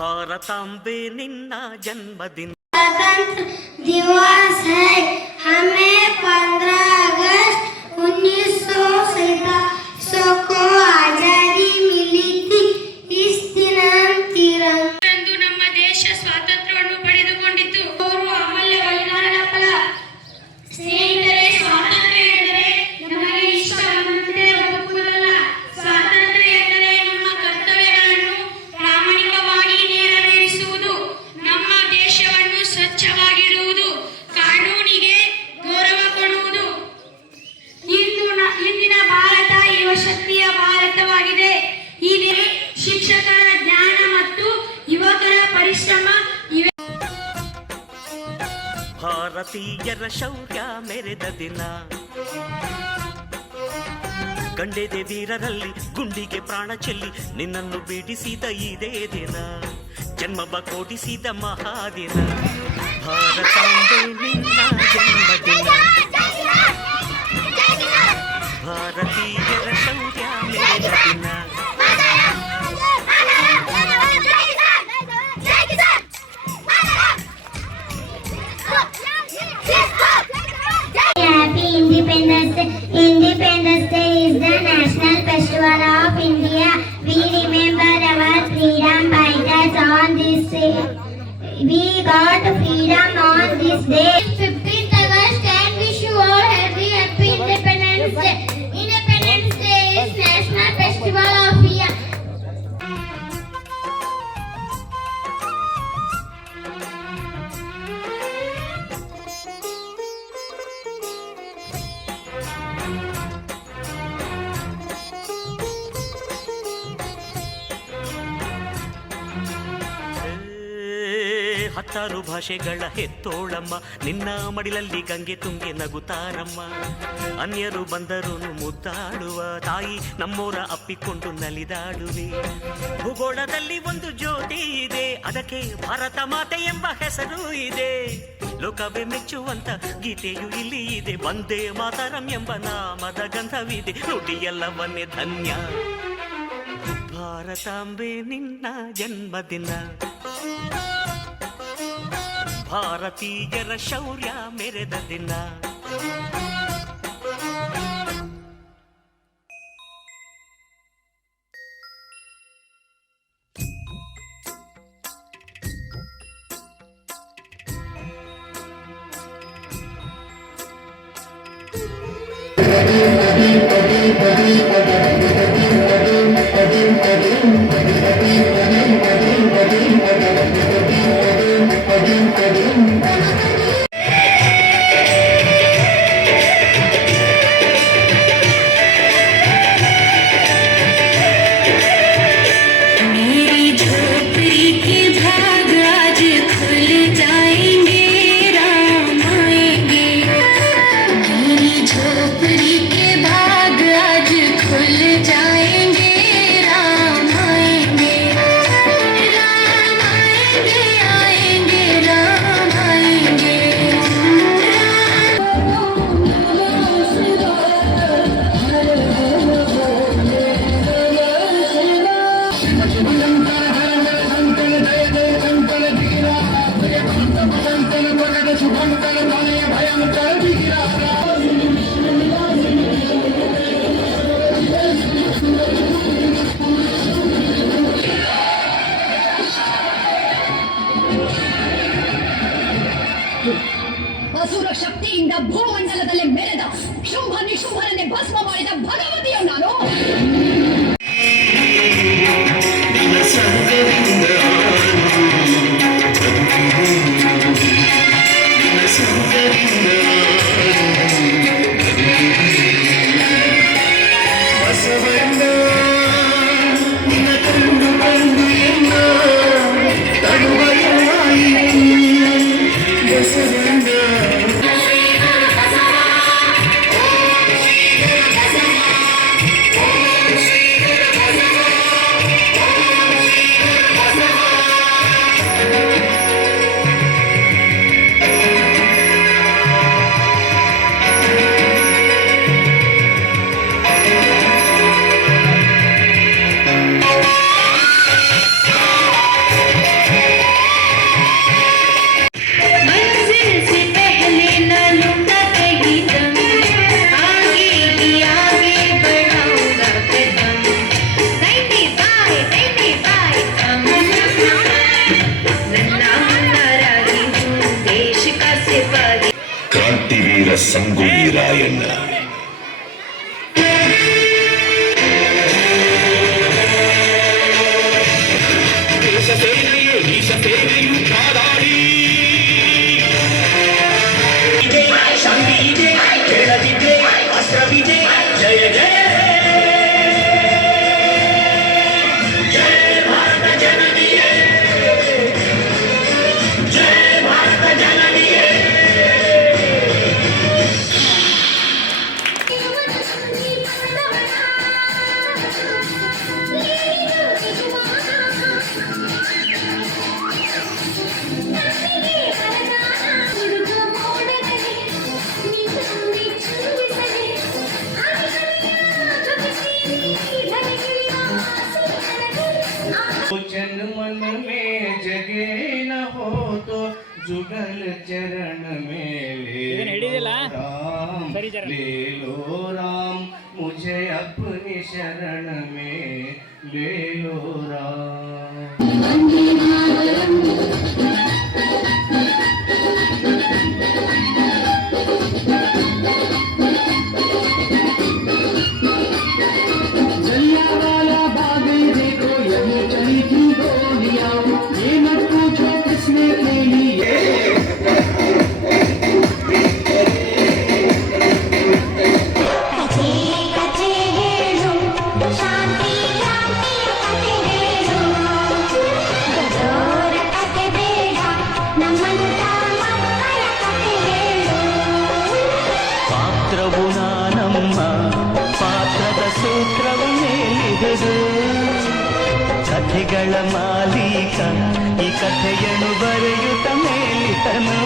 ಭಾರತಾಂಬೆ ನಿನ್ನ ಜನ್ಮದಿನ स्वतंत्र दिवस है हमें 15 अगस्त 1947 को आजादी मिली थी इस दिन हम तिरंगा ನಮ್ಮ ದೇಶ ಸ್ವಾತಂತ್ರ್ಯವನ್ನು ಪಡೆದುಕೊಂಡಿತು ಅಮೂಲ್ಯ ಬಲಿದಾನದ ಫಲ ಸ್ನೇಹಿತರೆ ಸ್ವಾತಂತ್ರ್ಯ ಎಂದರೆ ನಮಗೆ ಇಷ್ಟವಾದಂತೆ ಬದುಕುವುದಲ್ಲ ಸ್ವಾತಂತ್ರ್ಯ ಎಂದರೆ ನಮ್ಮ ಕರ್ತವ್ಯಗಳನ್ನು ಪ್ರಾಮಾಣಿಕವಾಗಿ ನೆರವೇರಿಸುವುದು ನಮ್ಮ ದೇಶವನ್ನು ಸ್ವಚ್ಛವಾಗಿಡುವುದು ಕಾನೂನಿಗೆ ಗೌರವ ಕೊಡುವುದು ಇಂದಿನ ಭಾರತ ಯುವಶಕ್ತಿಯ ಭಾರತವಾಗಿದೆ ಇಲ್ಲಿ ಶಿಕ್ಷಕರ ಜ್ಞಾನ ಮತ್ತು ಯುವಕರ ಪರಿಶ್ರಮ ಇವೆ ಭಾರತೀಯರ ಶೌರ್ಯ ಮೆರೆದ ದಿನ ಗಂಡೆದೆ ವೀರರಲ್ಲಿ ಗುಂಡಿಗೆ ಪ್ರಾಣ ಚೆಲ್ಲಿ ನಿನ್ನನ್ನು ಬಿಡಿಸಿದ ಇದೇ ದಿನ ಜನ್ಮವ ಕೊಡಿಸಿದ ಮಹಾದಿನ ಭಾರತಾಂಬೆ ನಿನ್ನ ಜನ್ಮದಿನ ಭಾರತೀಯರ ಶೌರ್ಯ ಮೆರೆದ ದಿನ Happy Independence Day. Independence Day is the national festival of India. We remember our freedom fighters on this day. We got freedom on this day. 15th August and wish you all happy Independence Day. Independence Day is national festival of India. ಹತ್ತಾರು ಭಾಷೆಗಳ ಹೆತ್ತೋಳಮ್ಮ ನಿನ್ನ ಮಡಿಲಲ್ಲಿ ಗಂಗೆ ತುಂಗೆ ನಗುತ್ತಾರಮ್ಮ ಅನ್ಯರು ಬಂದರು ಮುದ್ದಾಡುವ ತಾಯಿ ನಮ್ಮೋರ ಅಪ್ಪಿಕೊಂಡು ನಲಿದಾಡುವೆ ಭೂಗೋಳದಲ್ಲಿ ಒಂದು ಜ್ಯೋತಿ ಇದೆ ಅದಕ್ಕೆ ಭಾರತ ಮಾತೆ ಎಂಬ ಹೆಸರು ಇದೆ ಲೋಕವೇ ಮೆಚ್ಚುವಂತ ಗೀತೆಯು ಇಲ್ಲಿ ಇದೆ ವಂದೇ ಮಾತರಂ ಎಂಬ ನಾಮದ ಗಂಧವಿದೆ ನುಡಿಯೆಲ್ಲವನ್ನೇ ಧನ್ಯ ಭಾರತಾಂಬೆ ನಿನ್ನ ಜನ್ಮದಿನ ಭಾರತೀಯರ ಶೌರ್ಯ ಮೆರೆದ ದಿನ ಸಂಗೊಳ್ಳಿ ರಾಯಣ್ಣ. ದೇಶ ಸೇನೆಯೇ ಈಶ ಸೇನೆಯು ಕಾದಾಡಿ ಶಾಂತಿಯಿದೆ ಕೆಳದಿದೆ ಅಸ್ತ್ರವಿದೆ ಜಯ ಜಯ ಜಯ ಭಾರತ ಜನನಿಯೇ ಜಯ ಭಾರತ ಜನನಿಯೇ. जन मन में जगे न हो तो जुगल चरण में ले लो राम, ले लो राम मुझे अपनी शरण में ले लो राम. ಪಾತ್ರವು ನಾನಮ್ಮ ಪಾತ್ರದ ಸೂತ್ರವು ಮೇಲಿದುದು ಕಥೆಗಳ ಮಾಲೀಕ ಈ ಕಥೆಯನ್ನು ಬರೆಯುತ್ತ ಮೇಲಿತನು